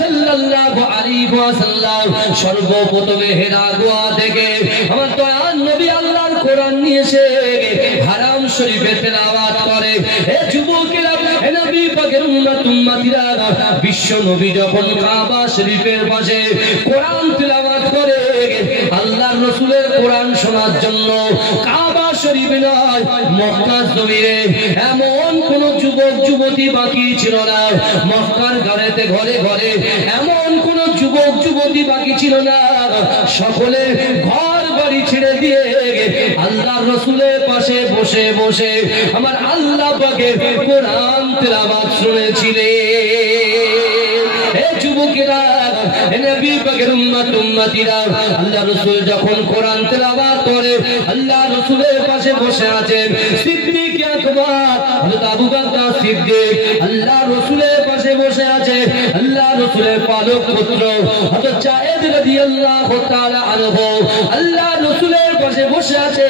সাল্লাল্লাহু আলাইহি ওয়াসাল্লাম সর্বপ্রথমে হেরা গুহা থেকে আমার দয়াল নবী আল্লাহর কোরআন নিয়ে এসে হারাম শরীফে তেলাওয়াত করে। এ যুবকেরা, এ নবী পাকের উম্মতিরা, বিশ্ব নবী যখন কাবা শরীফের পাশে কোরআন তেলাওয়াত করে, আল্লাহর রাসূলের কোরআন শোনার জন্য কাবা শরীফে নয় মক্কা জমিনে এমন কোন যুবক যুবতী বাকি ছিল না। মক্কার ঘরেতে ঘরে ঘরে এমন কোন যুবক যুবতী বাকি ছিল না। সকলে ঘর বাড়ি ছেড়ে দিয়ে আল্লাহর রাসূলের পাশে বসে বসে আমার আল্লাহ পাকের কোরআন তেলাওয়াত শুনেছিলেন। হে যুবকেরা, হে নবী পাকের উম্মতিরা, আল্লাহ রাসূল যখন কোরআন তেলাওয়াত করে আল্লাহ রাসূলের পাশে বসে আছেন সিদ্দিক আকবর হযরত আবু বকর সিদ্দিক, আল্লাহ রাসূলের পাশে বসে আছে আল্লাহ রাসূলের পালক পুত্র হযরত যায়েদ রাদিয়াল্লাহু তাআলা আনহু, আল্লাহ রাসূলের পাশে বসে আছে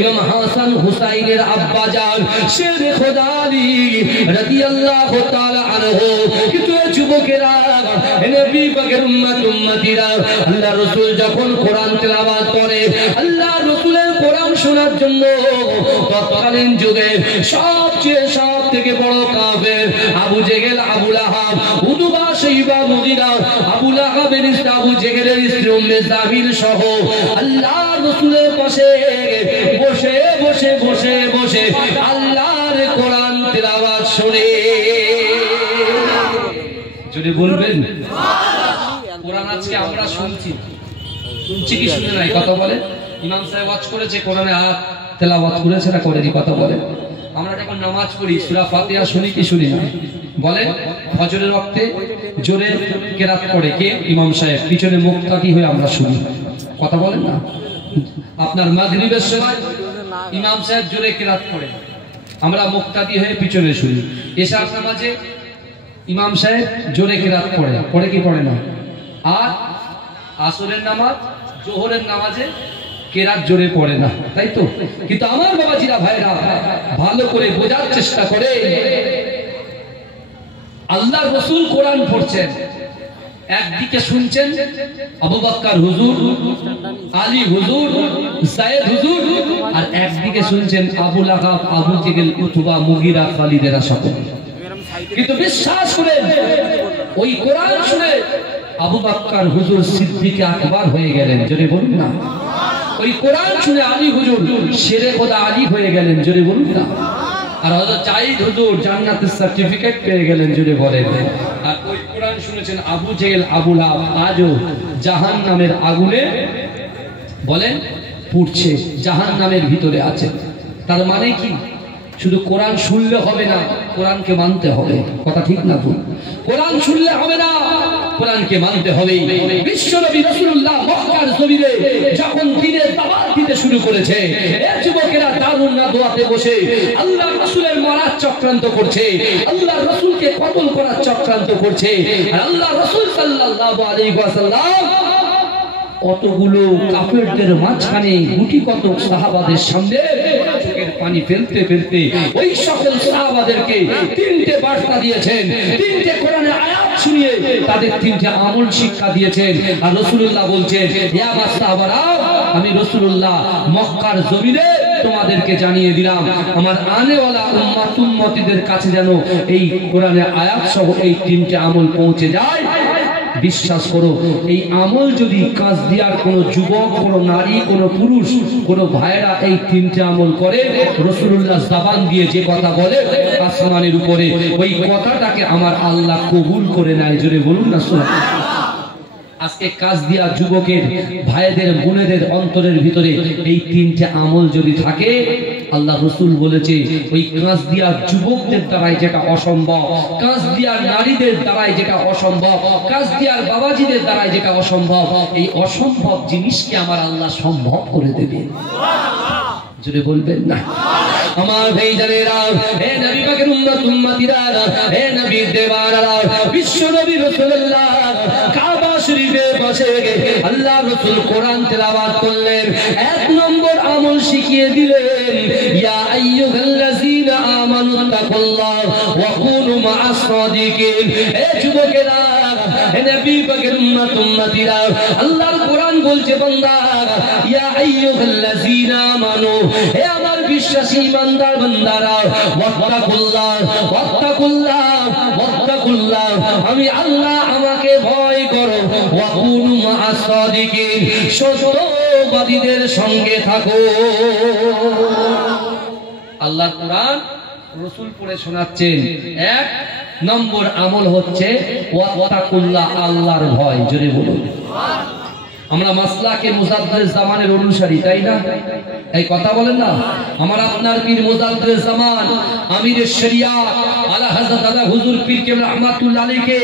ইমাম হাসান হুসাইনের আব্বা জান শের খোদা আলী রাদিয়াল্লাহু তাআলা আনহু। কিন্তু যুবকেরা, নবী পাকের উম্মতিরা, আল্লাহ রাসূল যখন কোরআন তেলাওয়াত করে আল্লাহ রাসূলের কোরআন শোনার জন্য তৎকালীন যুগে সব থেকে বড় কাফের আবু জেহেল, আবু লাহাব, উতবা, শাইবা, মুগীরা, আবু লাহাবের স্ত্রী আবু জেহেলের স্ত্রী উম্মে জামিল সহ আল্লাহ রাসূলের পাশে বসে বসে বসে বসে আল্লাহর কোরআন তেলাওয়াত শুনে। যদি বলবেন কোরআন আজকে আমরা শুনছি কি শুনে নাই? কথা বলে ইমাম সাহেব ওয়াজ করেছে, কোরআনে আয়াত তেলাওয়াত করেছে না করেনি? কথা বলে আমরা যখন নামাজ পড়ি সূরা ফাতিহা শুনি কি শুনি না? বলে ফজরের ওয়াক্তে জোরে কেরাত পড়ে কে? ইমাম সাহেব, পিছনে মুক্তাদি হয়ে আমরা শুনি। কথা বলেন না? আপনার মাগরিবের সময় ইমাম সাহেব জোরে কেরাত পড়ে, আমরা মুক্তাদি হয়ে পিছনে শুনি। এশার নামাজে ইমাম সাহেব জোরে কেরাত পড়ে, পড়ে কি পড়ে না? আর আসরের নামাজ, জোহরের নামাজে কেরাত জোরে পড়ে না, তাই তো? কিন্তু আমার বাবাজিরা, ভাইরা, ভালো করে বোঝার চেষ্টা করে আল্লাহর রাসূল কোরআন পড়ছেন, একদিকে শুনছেন আবু বকর হুজুর, আলী হুজুর, যায়েদ হুজুর, আর একদিকে শুনছেন আবু লাহাব, আবু জেহেল, উতবা, মুগীরা, খালিদেরা সকল। কিন্তু বিশ্বাস করেন ওই কোরআন শুনে আবু বকর হুজুর সিদ্দিক আকবর হয়ে গেলেন, জোরে বলুন না। ওই কোরআন শুনে আলী হুজুর শেরে খোদা আলী হয়ে গেলেন, জোরে বলুন না। আর হযরত যায়েদ হুজুর জান্নাতের সার্টিফিকেট পেয়ে গেলেন, জোরে বলেন। আর ওই কোরআন শুনেছেন আবু জেহেল, আবু লাহাব আজও জাহান্নামের আগুনে বলেন পুড়ছে, জাহান্নামের ভিতরে আছে। তার মানে কি? শুধু কোরআন শুনলে হবে না, কোরআনকে মানতে হবে। কথা ঠিক না ভুল? কোরআন শুনলে হবে না, কোরআনকে মানতে হবে। বিশ্বনবী রাসূলুল্লাহ মক্কার জমিনে যখন দ্বীনের দাওয়াত দিতে শুরু করেছে, এই যুবকেরা দারুন নাদওয়াতে বসে আল্লাহর রাসূলের মারার চক্রান্ত করছে, আল্লাহর রাসূলকে কতল করার চক্রান্ত করছে। আর আল্লাহর রাসূল সাল্লাল্লাহু আলাইহি ওয়াসাল্লাম কতগুলো কাফেরদের মাঝখানে গুটি কতক সাহাবাদের সামনে চোখের পানি ফেলতে ফেলতে ওই সকল সাহাবাদেরকে তিনটে বার্তা দিয়েছেন, তিনটে কোরআনের আয়াত শুনিয়ে তাদের তিনটে আমল শিক্ষা দিয়েছেন। আর রাসূলুল্লাহ বলছেন, ইয়া সাহাবারা, আমি রাসূলুল্লাহ মক্কার জমিনে তোমাদেরকে জানিয়ে দিলাম আমার আনেওয়ালা উম্মতিদের কাছে যেন এই কোরআনের আয়াত সহ এই তিনটে আমল পৌঁছে যায়। বিশ্বাস করো, এই আমল যদি কাজ দিয়ার কোন যুবক, কোন নারী, কোন পুরুষ, কোন ভাইরা এই তিনটে আমল করে, রাসূলুল্লাহ জবান দিয়ে যে কথা বলে আসমানের উপরে ওই কথাটাকে আমার আল্লাহ কবুল করে নেয়। জোরে বলুন না সুবহানাল্লাহ। আজকে কাজ দিয়া যুবকের, ভাইদের, বোনেদের অন্তরের ভিতরে এই তিনটে আমল যদি থাকে, আল্লাহ রাসূল বলেছে ওই কাজ দিয়া যুবকদের দ্বারাই যেটা অসম্ভব, কাজ দিয়া নারীদের দ্বারাই যেটা অসম্ভব, কাজ দিয়া বাবাজিদের দ্বারাই যেটা অসম্ভব, এই অসম্ভব জিনিসকে আমার আল্লাহ সম্ভব করে দেবে। যদি বলবেন না আমার ভাইজানেরা, হে নবী পাকের উম্মতিরা, হে নবীর দেওয়ানারা, বিশ্ব নবী রাসূলুল্লাহ কাবা শরীফের পাশে আল্লাহ রাসূল কোরআন তেলাওয়াত করলেন। এক নম্বর আমল শিখিয়ে দিলেন, ইয়া আইয়ুহাল্লাযীনা আমানু তাকুল্লাহ ওয়া কুনু মা'আস সাদিকিন। এ যুবকেরা, হে নবী পাকের উম্মত উম্মতিরা, আল্লাহর কোরআন বলছে বান্দা, ইয়া আইয়ুহাল্লাযীনা আমানু, হে আমার বিশ্বাসী ইমানদার বান্দারা, ওয়াত্তাকুল্লাহ ওয়াত্তাকুল্লাহ ওয়াত্তাকুল্লাহ, আমি আল্লাহ, আমাকে ভয় করো, ওয়া কুনু মা'আস সাদিকিন, সত্যবাদীদের সঙ্গে থাকো। আল্লাহর কোরআন রাসূল পড়ে শোনাচ্ছেন। এক নম্বর আমল হচ্ছে ওয়াত্তাকুল্লাহ, আল্লাহর ভয়। জোরে বলুন। আমরা মাসলাকে মুজাদ্দিদ জামানের অনুসারী, তাই না? এই কথা বলেন না? আমার আপনার পীর মুজাদ্দিদ জামান আমিরে শরিয়াত আলা হযরত আলা হুজুর পীর কেবলা রাহমাতুল্লাহ আলাইহি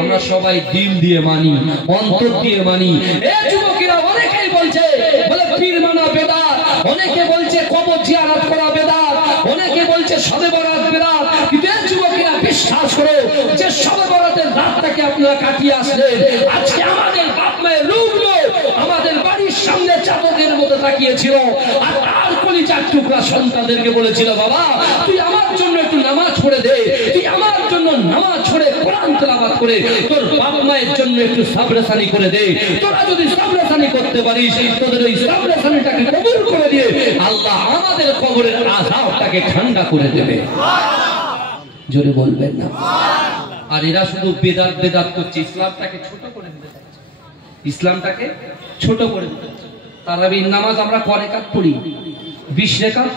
আমরা সবাই দিল দিয়ে মানি, অন্তর দিয়ে মানি। এই যুবকেরা অনেকেই বলছে, বলে পীর মানা বেদাত, অনেকে বলছে কবর জিয়ারত করা বেদাত, অনেকে বলছে শবে বরাত বেদাত। কিন্তু এই যুবকেরা বিশ্বাস করো যে শবে বরাতের রাতটাকে আপনারা কাটিয়ে আসলেন, আজকে আমাদের বাপ মায়ের রূপগুলো আমাদের বাড়ির সামনে চাদরের মতো তাকিয়েছিল, আর তার কলিজার টুকরা সন্তানদেরকে বলেছিল, বাবা তুই আমার জন্য একটু নামাজ পড়ে দে, তুই আমার জন্য নামাজ পড়ে কোরআন তেলাওয়াত করে তোর বাপ মায়ের জন্য একটু সাবরেসানি করে দে। তোরা যদি সাবরেসানি করতে পারিস, তোদের ওই সাবরেসানিটাকে কবুল করে দিয়ে আল্লাহ আমাদের কবরের আযাবটাকে ঠান্ডা করে দেবে। জোরে বলবেন না? আর এরা শুধু বেদাত বেদাত করছে, ইসলামটাকে ছোট করে দিতে চাচ্ছে, ইসলামটাকে ছোট করে দিতে চাচ্ছে। তারাবির নামাজ আমরা কয় রাকাত পড়ি? 20 রাকাত,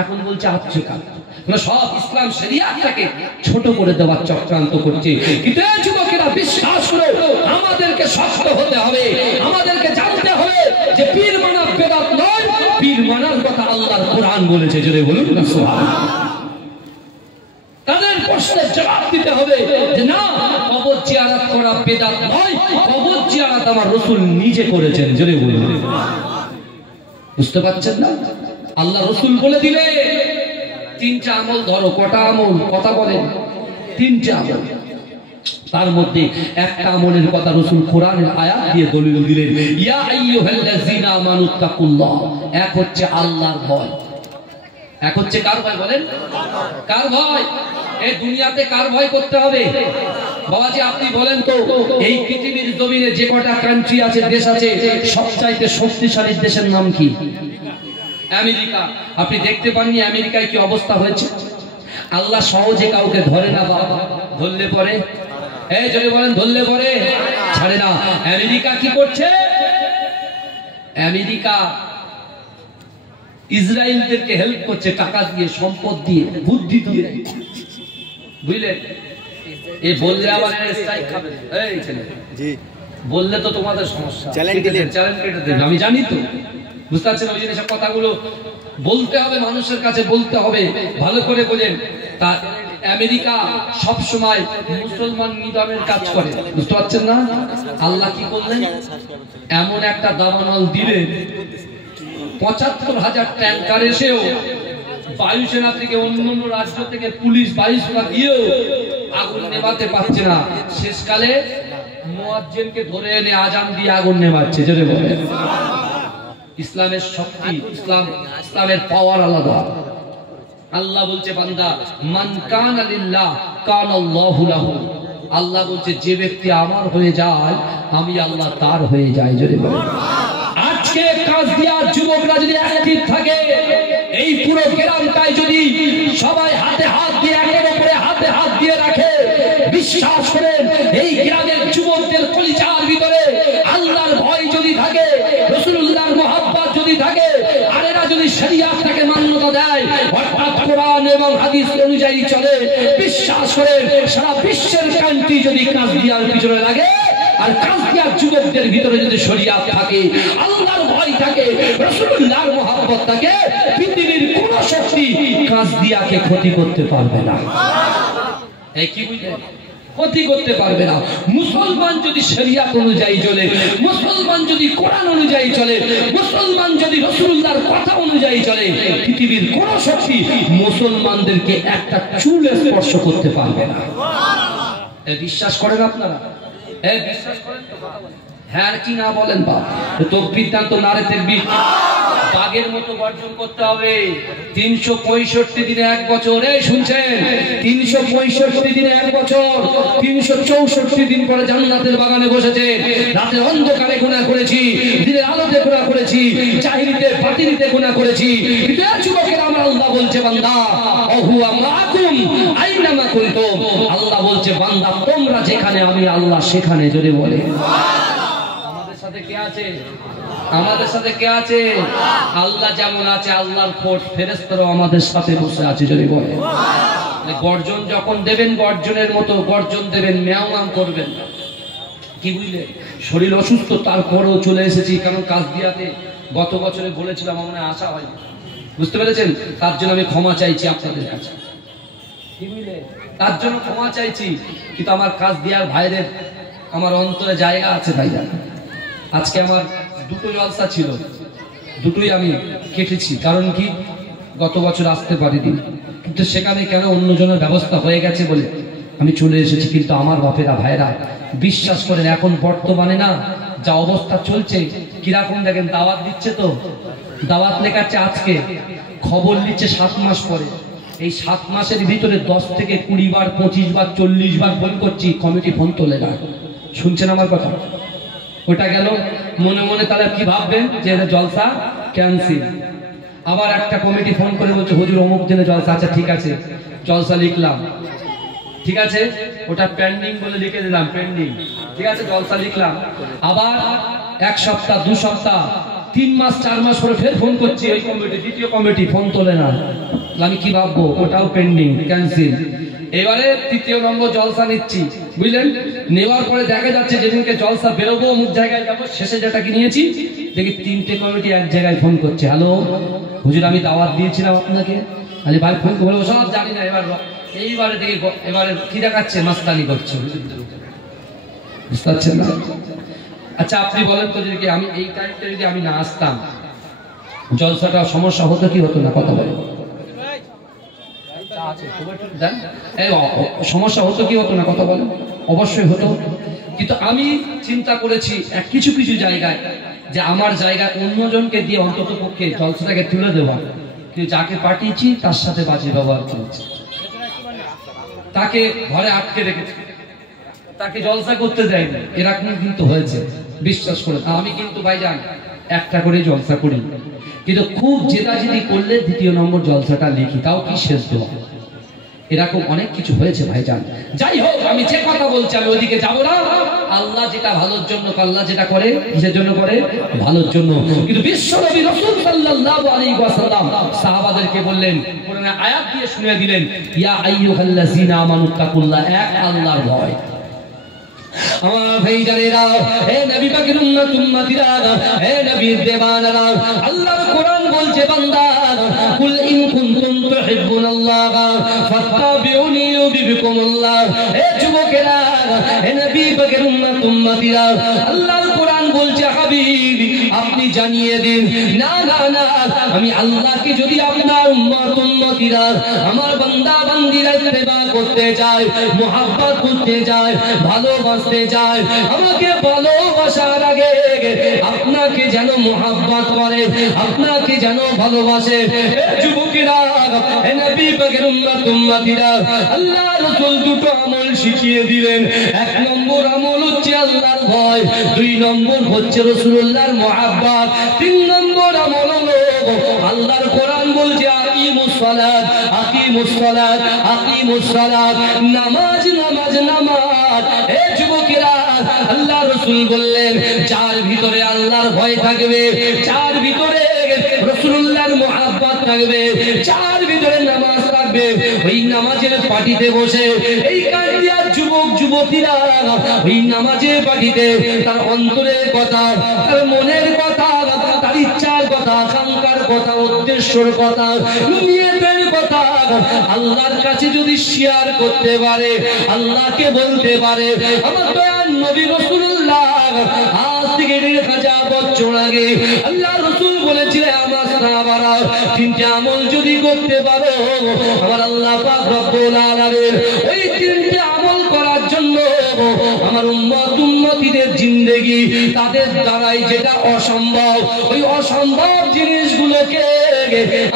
এখন বলছে 8 রাকাত। মানে সব ইসলাম শরিয়াতটাকে ছোট করে দেওয়ার চক্রান্ত করছে। কিন্তু এই যুবকেরা বিশ্বাস করো, আমাদেরকে শক্ত হতে হবে, আমাদেরকে জানতে হবে যে পীর মানা বেদাত নয়, পীর মানার কথা আল্লাহর কোরআন বলেছে। জোরে বলুন না সুবহানাল্লাহ। তাদের প্রশ্নের জবাব দিতে হবে যে না, কবর জিয়ারত করা বেদাত নয়, কবর জিয়ারত আমার রাসূল নিজে করেছেন। জোরে বলুন। বুঝতে পারছেন না? আল্লাহ রাসূল বলে দিলে 3টা আমল ধরো। কটা আমল? কথা বলেন। 3টা আমল। তার মধ্যে একটা আমলের কথা রাসূল কোরআনের আয়াত দিয়ে দলিল দিলেন, ইয়া আইয়ুহাল্লাযীনা আমানুত্তাকুল্লাহ। এক হচ্ছে আল্লাহর ভয়। এক হচ্ছে কার ভয়? বলেন কার ভয়? এই দুনিয়াতে কার ভয় করতে হবে? বাবাজি আপনি বলেন তো, এই পৃথিবীর জমিনে যে কটা কান্ট্রি আছে, দেশ আছে, সবচাইতে শক্তিশালী দেশের নাম কি? আমেরিকা। আপনি দেখতে পাননি আমেরিকায় কি অবস্থা হয়েছে? আল্লাহ সহজে কাউকে ধরে না, বাবা ধরলে পরে, এই জোরে বলেন, ধরলে পরে ছাড়ে না। আমেরিকা কি করছে? আমেরিকা ইসরায়েলদেরকে হেল্প করছে, টাকা দিয়ে, সম্পদ দিয়ে, বুদ্ধি দিয়ে। বুঝলেন? এই বললে আবার স্ট্রাইক খাবে। এই ছেলে জি, বললে তো তোমাদের সমস্যা, চ্যালেঞ্জ কেটে দেবে। আমি জানি তো, বুঝতে পারছেন? ওই জিনিসের কথাগুলো বলতে হবে, মানুষের কাছে বলতে হবে, ভালো করে বলেন। তা আমেরিকা সব সময় মুসলমান নিধনের কাজ করে, বুঝতে পারছেন না? আল্লাহ কি করলেন? এমন একটা দাবানল দিলেন, ৭৫,০০০ ট্যাঙ্কার এসেও বায়ুসেনা থেকে, অন্য রাজ্য থেকে পুলিশ বায়ুসেনা দিয়েও আগুন নেভাতে পারছে না। শেষকালে মুয়াজ্জিনকে ধরে এনে আজান দিয়ে আগুন নেভাচ্ছে। জোরে বলে। ইসলামের শক্তি, ইসলামের পাওয়ার আলাদা। আল্লাহ বলছে, বান্দা মান কানা লিল্লাহ কানাল্লাহু লাহু। আল্লাহ বলছে, যে ব্যক্তি আমার হয়ে যায়, আমি আল্লাহ তার হয়ে যাই। জোরে বলে। আজকে কাজদিয়ার যুবকরা যদি অ্যাক্টিভ থাকে, এই পুরো গ্রামটায় যদি সবাই হাতে হাত দিয়ে, একের উপরে হাতে হাত দিয়ে রাখে, বিশ্বাস করেন এই গ্রামের যুবকদের কলিজার ভিতরে আল্লাহর ভয় যদি থাকে, রাসূলুল্লাহর মহব্বত যদি থাকে, আর এরা যদি শরিয়াতটাকে মান্যতা দেয়, অর্থাৎ কোরআন এবং হাদিস অনুযায়ী চলে, বিশ্বাস করেন সারা বিশ্বের কান্ট্রি যদি কাজদিয়ার পিছনে লাগে, আর কাজদিয়ার যুবকদের ভিতরে যদি শরিয়াত থাকে, আল্লাহর ভয় থাকে, রাসূলুল্লাহর মহব্বত থাকে, পৃথিবীর কোন শক্তি কাজদিয়াকে ক্ষতি করতে পারবে না। এই কি বুঝলেন? ক্ষতি করতে পারবে না। মুসলমান যদি শরিয়াত অনুযায়ী চলে, মুসলমান যদি কোরআন অনুযায়ী চলে, মুসলমান যদি রাসূলুল্লাহর কথা অনুযায়ী চলে, পৃথিবীর কোন শক্তি মুসলমানদেরকে একটা চুল স্পর্শ করতে পারবে না। এই বিশ্বাস করেন আপনারা? এই বিশ্বাস করেন তো? হ্যাঁ কি না বলেন? বাপ তাকবীর দেন তো, নারে তাকবীর। বাঘের মতো গর্জন করতে হবে। 365 দিনে এক বছর, এই শুনছেন, 365 দিনে এক বছর, 364 দিন পরে জান্নাতের বাগানে বসেছে। রাতের অন্ধকারে গুনাহ করেছি, দিনের আলোতে গুনাহ করেছি, জাহিলিতে বাতিনিতে গুনাহ করেছি, কিন্তু এই যুবকেরা আমার আল্লাহ বলছে বান্দা ওহুয়া মাআকুম আইনামা কুনতুম, আল্লাহ বলছে বান্দা তোমরা যেখানে আমি আল্লাহ সেখানে। যদি বলে আমাদের সাথে কে আছে? আমাদের সাথে কে আছে? আল্লাহ যেমন আছে, আল্লাহর ফেরেশতারাও আমাদের সাথে বসে আছে। যদি বলে গর্জন যখন দেবেন গর্জনের মতো গর্জন দেবেন, ম্যাও ম্যাও করবেন না। কি বুঝলে? শরীর অসুস্থ তারপরেও চলে এসেছি, কারণ কাজদিয়াতে গত বছরে বলেছিলাম আমার আশা হয়, বুঝতে পেরেছেন? তার জন্য আমি ক্ষমা চাইছি আপনাদের কাছে। কি বুঝলে? তার জন্য ক্ষমা চাইছি, কিন্তু আমার কাজদিয়ার ভাইদের আমার অন্তরে জায়গা আছে ভাইরা। আজকে আমার দুটো জলসা ছিল, দুটোই আমি কেটেছি। কারণ কি, গত বছর আসতে পারিনি, কিন্তু সেখানে কেন অন্যজনের ব্যবস্থা হয়ে গেছে বলে আমি চলে এসেছি। কিন্তু আমার বাপেরা ভাইরা বিশ্বাস করেন, এখন বর্তমানে না যা অবস্থা চলছে কিরকম দেখেন, দাওয়াত দিচ্ছে তো, দাওয়াত লেখাচ্ছে আজকে, খবর নিচ্ছে 7 মাস পরে। এই 7 মাসের ভিতরে 10 থেকে 20 বার 25 বার 40 বার ফোন করছি, কমিটি ফোন তোলে না। শুনছেন আমার কথা? ওটা গেল, মনে মনে তাহলে কি ভাববেন যে জলসা ক্যান্সেল। আবার একটা কমিটি ফোন করে বলছে হুজুর অমুক দিনে জলসা। আচ্ছা ঠিক আছে, জলসা লিখলাম, ঠিক আছে, ওটা পেন্ডিং বলে লিখে দিলাম, পেন্ডিং, ঠিক আছে, জলসা লিখলাম। আবার 1 সপ্তাহ 2 সপ্তাহ 3 মাস 4 মাস পরে ফের ফোন করছি ওই কমিটি, দ্বিতীয় কমিটি ফোন তোলে না। আমি কি ভাববো? ওটাও পেন্ডিং, ক্যান্সেল। এবারে 3য় নম্বর জলসা নিচ্ছি, বুঝলেন? নেওয়ার পরে দেখা যাচ্ছে যেদিনকে জলসা বেরোবো অমুক জায়গায় যাবো, শেষে যেটা কি নিয়েছি দেখি 3টে কমিটি এক জায়গায় ফোন করছে, হ্যালো হুজুর আমি দাওয়াত দিয়েছিলাম আপনাকে। আরে ভাই ফোন করে সব জানি না। এইবারে দেখি এবারে কি দেখাচ্ছে, মাস্তানি করছে, বুঝতে পারছেন না? আচ্ছা আপনি বলেন তো, যদি আমি এই টাইমটা যদি আমি না আসতাম, জলসাটা সমস্যা হতো কি হতো না? কথা বলেন, সমস্যা হতো কি হতো না? কথা বলেন, অবশ্যই হতো। কিন্তু আমি চিন্তা করেছি কিছু কিছু জায়গায় যে আমার জায়গায় অন্যজনকে দিয়ে অন্তত পক্ষে জলসাটাকে তুলে দেওয়া, কিন্তু যাকে পাঠিয়েছি তার সাথে বাজে ব্যবহার করেছি, তাকে ঘরে আটকে রেখেছি, তাকে জলসা করতে দেয়নি, এরকম কিন্তু হয়েছে। বিশ্বাস করে আমি কিন্তু ভাইজান একটা করে জলসা করি, কিন্তু খুব জেদাজেদি করলে 2য় নম্বর জলসাটা লিখি, তাও কি শেষ দেওয়া। এরকম অনেক কিছু হয়েছে ভাইজান। যাই হোক, আমি যে কথা বলছি আমি ওইদিকে যাবো না। আল্লাহ যেটা ভালোর জন্য, আল্লাহ যেটা করে কিসের জন্য করে? ভালোর জন্য। কিন্তু বিশ্ব নবী রাসূল সাল্লাল্লাহু আলাইহি ওয়াসাল্লাম সাহাবাদেরকে বললেন, কোরআনে আয়াত দিয়ে শুনিয়ে দিলেন, ইয়া আইয়ুহাল্লাযিনা আমানুত্তাকুল্লাহ, এক আল্লাহর ভয়। আমার ভাইজানেরা, হে নবী পাকের উম্মতিরা, হে নবীর দেওয়ানেরা, আল্লাহর কোরআন বলছে বান্দা কুল ইন কুনতুম তুহিব্বুনাল্লাহ ফাত্তাবিউনি ইউহিব্বুকুমুল্লাহ। হে যুবকেরা, হে নবী পাকের উম্মতিরা, আল্লাহর কোরআন বলছে হাবিব আপনি জানিয়ে দিন, না না না, আমি আল্লাহকে যদি আপনার উম্মতিরা, আমার বান্দা বান্দীরা ইত্তেবা করতে চায়, মুহাব্বত করতে চায়, ভালোবাসতে চায়, আমাকে ভালোবাসার আগে আপনাকে যেন মুহাব্বত করে, আপনাকে যেন ভালোবাসে। যুবকেরা, হে নবী পাকের উম্মতিরা, আল্লাহ রাসূল দুটো আমল শিখিয়ে দিলেন। 1 নম্বর আমল হচ্ছে আল্লাহর ভয়, 2 নম্বর হচ্ছে রাসূলুল্লাহর মুহাব্বত, 3 নম্বর আমল হলো আল্লাহর কোরআন বলছে আকিমুস সালাত, আকিমুস সালাত, আকিমুস সালাত, নামাজ নামাজ নামাজ। হে যুবকেরা, আল্লাহ রাসূল বললেন যার ভিতরে আল্লাহর ভয় থাকবে, যার ভিতরে রাসূলুল্লাহর মুহাব্বত থাকবে, যার ভিতরে নামাজ থাকবে, ওই নামাজের পাটিতে বসে এই কান্দিয়ার যুবক যুবতীরা ওই নামাজের পাটিতে তার অন্তরের কথা, তার মনের কথা, তার ইচ্ছার কথা, আকাঙ্ক্ষার কথা, উদ্দেশ্যের কথা, নিয়তের কথা আল্লাহর কাছে যদি শেয়ার করতে পারে, আল্লাহকে বলতে পারে, আমার দয়ার নবী রাসূলুল্লাহ আজ থেকে 1000 বছর আগে আল্লাহ রাসূল বলেছিলেন আমার সাহাবারা 3টে আমল যদি করতে পারো, আমার আল্লাহ পাক রব্বুল আলামিন ওই 3টে আমল করার জন্য আমার উম্মত উম্মতিদের জিন্দেগি তাদের দ্বারাই যেটা অসম্ভব ওই অসম্ভব জিনিসগুলোকে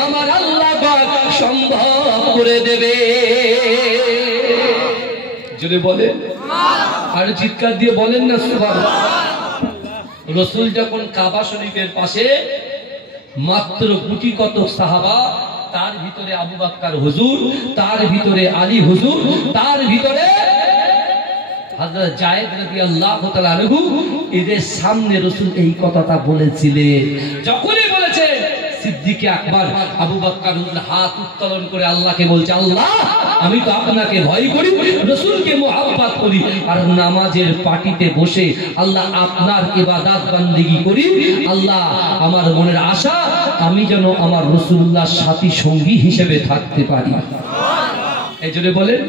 আমার আল্লাহ পাক সম্ভব করে দেবে। যদি বলেন আর চিৎকার দিয়ে বলেন না সুবহানাল্লাহ। রাসূল যখন কাবা শরীফের পাশে মাত্র গুটি কত সাহাবা, তার ভিতরে আবু বকর হুজুর, তার ভিতরে আলী হুজুর, তার ভিতরে হযরত জায়েদ রাদিয়াল্লাহু তাআলা আনহু, এদের সামনে রাসূল এই কথাটা বলেছিলেন। যখনই বলেছে সিদ্দিক আকবর আবু বকর হাত উত্তোলন করে আল্লাহকে বলছে, আল্লাহ আমি তো আপনাকে ভয় করি, রাসূলকে মুহাব্বত করি, আর নামাজের পাটিতে বসে আল্লাহ আপনার ইবাদত বান্দেগি করি। আল্লাহ আমার মনের আশা আমি যেন আমার রাসূলুল্লাহর সাথী সঙ্গী হিসেবে থাকতে পারি। এই জন্য বলেন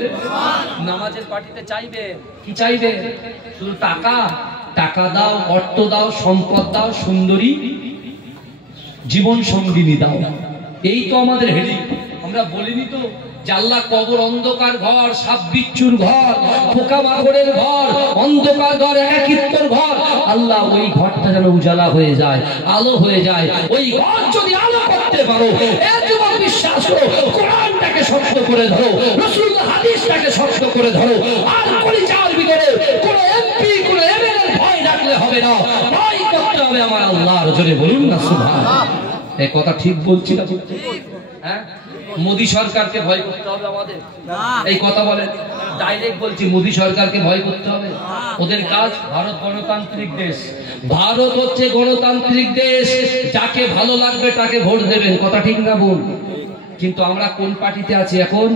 নামাজের পাটিতে চাইবে কি চাইবে? শুধু টাকা, টাকা দাও, অর্থ দাও, সম্পদ দাও, সুন্দরী জীবন সঙ্গিনী দাও, এই তো আমাদের হেডি। আমরা বলিনি তো যে আল্লাহ কবর অন্ধকার ঘর, সাপ বিচ্ছুর ঘর, পোকা মাকড়ের ঘর, অন্ধকার ঘর, একাকিত্বর ঘর, আল্লাহ ওই ঘরটা যেন উজালা হয়ে যায়, আলো হয়ে যায়। ওই ঘর যদি আলো করতে পারো, এর যুবক বিশ্বাস করো, কোরআনটাকে শক্ত করে ধরো, রাসূলুল্লাহ হাদিসটাকে শক্ত করে ধরো, আর কলিজার ভিতরে কোনো এমপি কোনো এমএলএ ভয় রাখলে হবে না, ভয় করতে হবে আমার আল্লাহর। জোরে বলুন না সুবহানাল্লাহ। এই কথা ঠিক বলছি না? হ্যাঁ, মোদী সরকারকে ভয় করতে হবে আমাদের? এই কথা বলেন, ডাইরেক্ট বলছি, মোদী সরকারকে ভয় করতে হবে? ওদের কাজ, ভারত গণতান্ত্রিক দেশ, ভারত হচ্ছে গণতান্ত্রিক দেশ, যাকে ভালো লাগবে তাকে ভোট দেবেন, কথা ঠিক না বল? কিন্তু আমরা কোন পার্টিতে আছি এখন?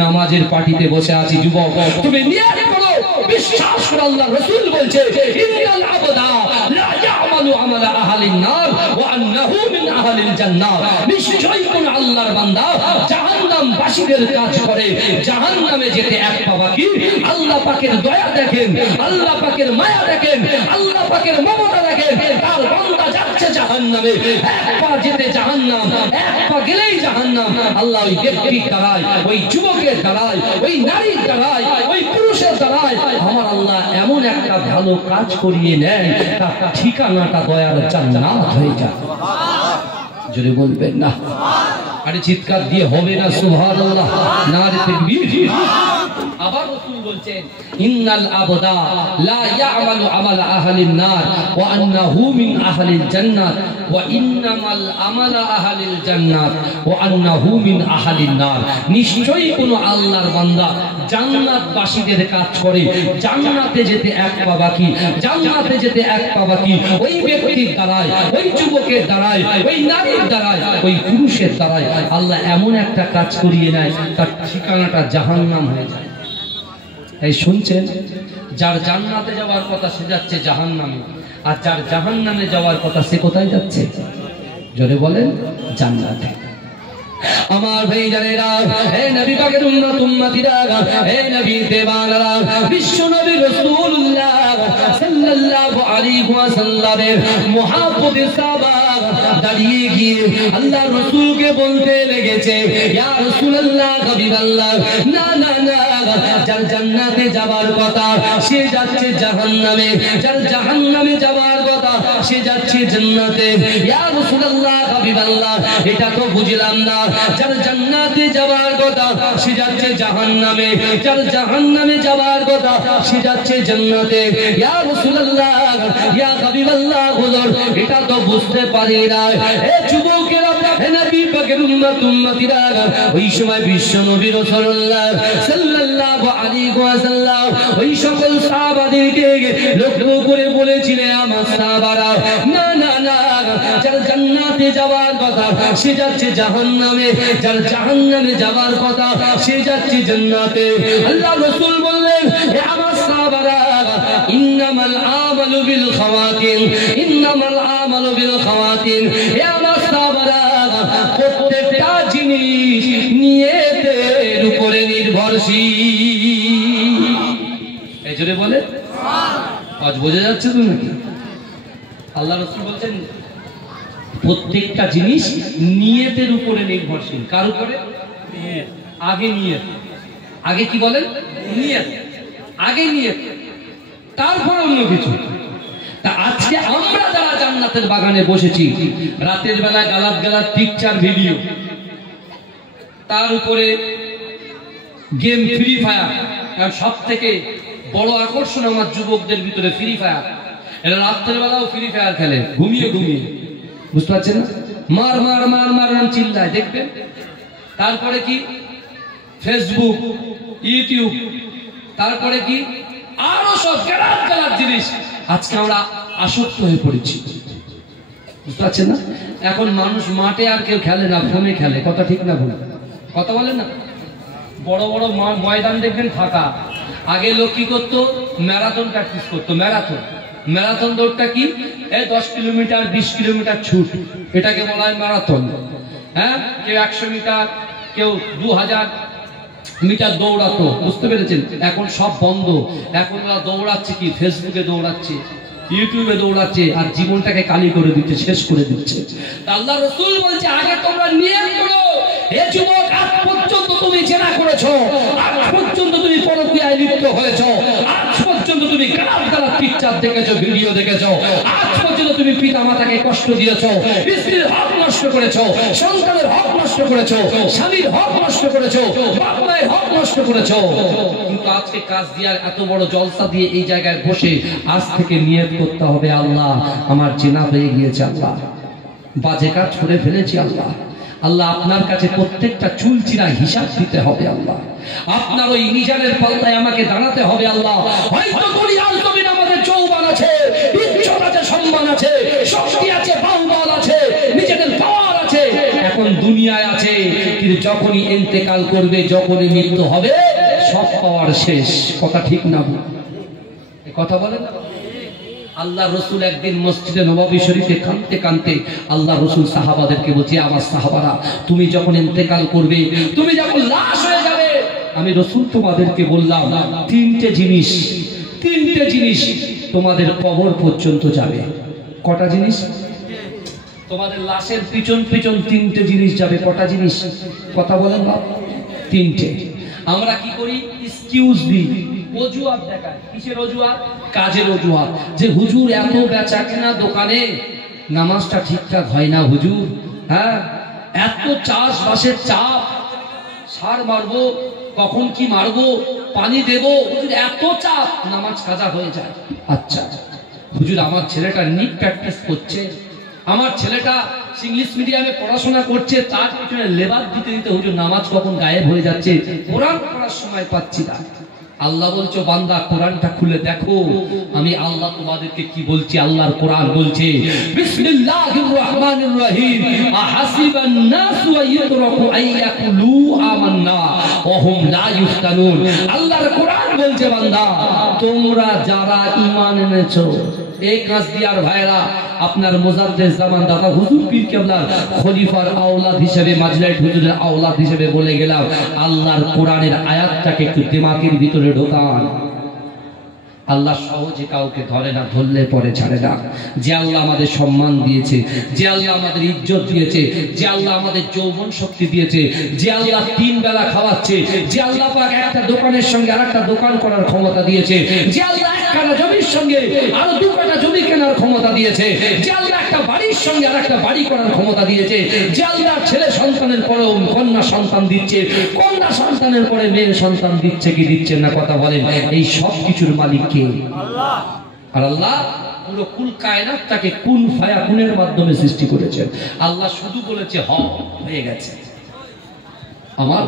নামাজের পার্টিতে বসে আছি। যুবক তুমি নিয়ত করো, বিশ্বাস করো, আল্লাহ রাসূল বলছে ইন্নাল আবদা লা ইয়ামালু আমালা আহলিন নার ওয়া আন্নাহু মিন আহলিল জান্নাহ। নিশ্চয়ই কোন আল্লাহর বান্দা জাহান্নামবাসীদের কাজ করে, জাহান্নামে যেতে এক পা বাকি। আল্লাহ পাকের দয়া দেখেন, আল্লাহ পাকের মায়া দেখেন, আল্লাহ পাকের মমতা দেখেন, তার বান্দা যাচ্ছে জাহান্নামে, এক পা যেতে জাহান্নাম, এক পা গেলেই জাহান্নাম। আল্লাহ ওই ব্যক্তির দ্বারাই, ওই যুবকের দ্বারাই, ওই নারীর দ্বারাই, ওই পুরুষের দ্বারাই আমার আল্লাহ এমন একটা ভালো কাজ করিয়ে নেয়, তার ঠিকানাটা দয়ার জান্নাত হয়ে যায়। জোরে বলবেন না? আরে চিৎকার দিয়ে হবে না সুবহানাল্লাহ, নারে তাকবীর। আবার রাসূল বলছেন ইন্নাল আবদা লা ইয়ামালু আমালা আহলিন নার ওয়া আন্নাহু মিন আহলিল জান্নাত ওয়া ইন্নামাল আমালা আহলিল জান্নাত ওয়া আন্নাহু মিন আহলিন নার। নিশ্চয়ই কোন আল্লাহর বান্দা জান্নাতবাসীদের কাজ করে, জান্নাতে যেতে এক পা বাকি, জান্নাতে যেতে এক পা বাকি। ওই ব্যক্তির দ্বারাই, ওই যুবকের দ্বারাই, ওই নারীর দ্বারাই, ওই পুরুষের দ্বারাই আল্লাহ এমন একটা কাজ করিয়ে নেয়, তার ঠিকানাটা জাহান্নাম হয়ে যায়। এই শুনছেন, যার জান্নাতে যাওয়ার কথা সে যাচ্ছে জাহান্নামে, আর যার জাহান্নামে যাওয়ার কথা সে কোথায় যাচ্ছে? জোরে বলেন, জান্নাতে। আমার ভাই জানেরা, হে নবী পাকের উম্মত উম্মতিরা, হে নবী দেওয়ানরা, বিশ্ব নবী রাসূলুল্লাহ সাল্লাল্লাহু আলাইহি ওয়াসাল্লামের মুহাব্বতের সাহাবা দাঁড়িয়ে গিয়ে আল্লাহ রাসূলকে বলতে লেগেছে, ইয়া রাসূলুল্লাহ, হাবিবাল্লাহ, না না না, যার জান্নাতে যাবার কথা সে যাচ্ছে জাহান্নামে, যার জাহান্নামে যাবার কথা সে যাচ্ছে জান্নাতে। ইয়া রাসূলুল্লাহ, হাবিবাল্লাহ, এটা তো বুঝলাম না, যার জান্নাতে যাবার কথা সে যাচ্ছে জাহান্নামে, যার জাহান্নামে যাবার কথা সে যাচ্ছে জান্নাতে। ইয়া রাসূলুল্লাহ, ইয়া হাবিবাল্লাহ, হুজুর এটা তো বুঝতে পারি না। এ যুবকেরা, হে নবী পাকের উম্মত উম্মতিরা, ওই সময় বিশ্ব নবী রাসূলুল্লাহ সাল্লাল্লাহু আলাইহি ওয়াসাল্লাম ওই সকল সাহাবাদেরকে লক্ষ্য করে বলেছিলেন, আমার সাহাবারা, না না না, যার জান্নাতে যাওয়ার কথা সে যাচ্ছে জাহান্নামে, যার জাহান্নামে যাওয়ার কথা সে যাচ্ছে জান্নাতে। আল্লাহ রাসূল বললেন, হে আমার সাহাবারা, ইন্নামাল আমালু বিল খাওয়াতিন, ইন্নামাল আমালু বিল খাওয়াতিন। হে আমার সাহাবারা, প্রত্যেকটা জিনিস নিয়তের উপরে নির্ভরশীল। এই জোরে বলে, আজ বোঝা যাচ্ছে তো নাকি? আল্লাহ রাসূল বলছেন প্রত্যেকটা জিনিস নিয়তের উপরে নির্ভরশীল। কার উপরে? আগে নিয়ত। আগে কি বলেন? নিয়ত। আগে নিয়ত, তারপর অন্য কিছু। তা আজকে আমরা যারা জান্নাতের বাগানে বসেছি, রাতের বেলা গালাত গালাত পিকচার ভিডিও, তার উপরে গেম ফ্রি ফায়ার। আর সব থেকে বড় আকর্ষণ আমার যুবকদের ভিতরে ফ্রি ফায়ার। এরা রাতের বেলাও ফ্রি ফায়ার খেলে, ঘুমিয়ে ঘুমিয়ে, বুঝতে পারছেন না? মার মার মার মার নাম চিল্লায়, দেখবেন। তারপরে কি ফেসবুক, ইউটিউব, তারপরে কি আরো সব গালাত গালাত জিনিস। আজকে আমরা আসক্ত হয়ে পড়েছি, বুঝতে পারছেন না? এখন মানুষ মাঠে আর কেউ খেলে না, ফোনে খেলে। কথা ঠিক না ভুল? কথা বলেন না? বড় বড় ময়দান দেখবেন ফাঁকা। আগে লোক কি করতো? ম্যারাথন প্র্যাকটিস করতো। ম্যারাথন দৌড়টা কি? 10 কিলোমিটার 20 কিলোমিটার ছুট, এটাকে বলা হয় ম্যারাথন। হ্যাঁ, কেউ 100 মিটার, কেউ 2000 মিটার দৌড়াতো, বুঝতে পেরেছেন? এখন সব বন্ধ। এখন ওরা দৌড়াচ্ছে কি? ফেসবুকে দৌড়াচ্ছে, ইউটিউবে দৌড়াচ্ছে, আর জীবনটাকে কালি করে দিচ্ছে, শেষ করে দিচ্ছে। আল্লাহ রাসূল বলছে, আগে তোমরা নিয়ত করো, হে যুবক, আজ পর্যন্ত তুমি জেনা করেছো, আজ পর্যন্ত তুমি পরকীয়ায় লিপ্ত হয়েছো, আজ পর্যন্ত তুমি গালাত গালাত পিকচার দেখেছো, ভিডিও দেখেছো, আজ পর্যন্ত তুমি পিতা মাতাকে কষ্ট দিয়েছো, স্ত্রীর হক নষ্ট করেছো, সন্তানের হক নষ্ট করেছো, স্বামীর হক নষ্ট করেছো, বাপ মায়ের হক নষ্ট করেছো। কিন্তু আজকে কাজ দিয়ে এত বড় জলসা দিয়ে এই জায়গায় বসে আজ থেকে নিয়ত করতে হবে, আল্লাহ আমার জেনা হয়ে গিয়েছে, আল্লাহ বাজে কাজ করে ফেলেছি, আল্লাহ আল্লাহ আপনার কাছে প্রত্যেকটা চুলচিরা হিসাব দিতে হবে, আল্লাহ আপনার ওই মিজানের পাল্লায় আমাকে দাঁড়াতে হবে, আল্লাহ। হয়তো দুনিয়ার জমিন আমাদের যৌবন আছে, ইজ্জত আছে, সম্মান আছে, শক্তি আছে, বাহুবল আছে, নিজেদের পাওয়ার আছে, এখন দুনিয়ায় আছে, কিন্তু যখনই ইন্তেকাল করবে, যখনই মৃত্যু হবে, সব পাওয়ার শেষ। কথা ঠিক না? কথা বলেন না? আল্লাহ রসুল একদিন মসজিদে নববী শরীফে কাঁদতে কাঁদতে আল্লাহ রসুল সাহাবাদেরকে বলছে, আমার সাহাবারা, তুমি যখন ইন্তেকাল করবে, তুমি যখন লাশ হয়ে যাবে, আমি রসুল তোমাদেরকে বললাম তিনটে জিনিস তোমাদের কবর পর্যন্ত যাবে। কটা জিনিস? তোমাদের লাশের পিছন পিছন তিনটে জিনিস যাবে। কটা জিনিস? কথা বলেন না? তিনটে। আমরা কি করি? এক্সকিউজ দিই, অজুহাত দেখায়। কিসের অজুহাত? কাজের অজুহাত। যে হুজুর এত বেচা কেনা দোকানে, নামাজটা ঠিকঠাক হয় না হুজুর, হ্যাঁ এত চাষবাসের চাপ, সার মারবো, কখন কি মারবো, পানি দেবো, এত চাপ, নামাজ কাজা হয়ে যায়। আচ্ছা হুজুর, আমার ছেলেটা নিট প্র্যাকটিস করছে, আমার ছেলেটা ইংলিশ মিডিয়ামে পড়াশোনা করছে, তার পিছনে লেবার দিতে দিতে হুজুর নামাজ কখন গায়েব হয়ে যাচ্ছে, কোরআন পড়ার সময় পাচ্ছি না। আল্লাহ বলছো, বান্দা কোরআনটা খুলে দেখো, আমি আল্লাহ তোমাদেরকে কি বলছি। আল্লাহর কোরআন বলছে, বিসমিল্লাহির রহমানির রহিম, আহাসিবান নাসু আইয়ুতরাকু আইয়াকুলু আমান্না ওয়া হুম লা ইফতানুন। আল্লাহর কোরআন বলছে, বান্দা তোমরা যারা ঈমান এনেছো, এই কাজদিয়ার ভাইরা, আপনার মুজাদ্দেদ জামান দাদা হুজুর পীর কেবলার খলিফার আওলাদ হিসেবে, মাজলাইট হুজুরের আওলাদ হিসেবে বলে গেলাম, আল্লাহর কোরআনের আয়াতটাকে একটু দিমাগের ভিতরে ঢোকান। আল্লাহ সহজে কাউকে ধরে না, ধরলে পরে ছাড়ে না। যে আল্লাহ আমাদের সম্মান দিয়েছে, যে আল্লাহ আমাদের ইজ্জত দিয়েছে, যে আল্লাহ আমাদের যৌবন শক্তি দিয়েছে, যে আল্লাহ 3 বেলা খাওয়াচ্ছে, যে আল্লাহ পাক একটা দোকানের সঙ্গে আরেকটা দোকান করার ক্ষমতা দিয়েছে, যে আল্লাহ এক কাঠা জমির সঙ্গে আরো 2 কাঠা জমি কেনার ক্ষমতা দিয়েছে, যে আল্লাহ একটা বাড়ির সঙ্গে আরেকটা বাড়ি করার ক্ষমতা দিয়েছে, যে আল্লাহ ছেলে সন্তানের পরে কন্যা সন্তান দিচ্ছে, কন্যা সন্তানের পরে মেয়ে সন্তান দিচ্ছে কি দিচ্ছেন না? কথা বলেন। এই সব কিছুর মালিক কে? আল্লাহ। আর আল্লাহ পুরো কুল কায়নাতটাকে কুন ফায়াকুনের মাধ্যমে সৃষ্টি করেছেন। আল্লাহ শুধু বলেছে হয়ে গেছে। আমার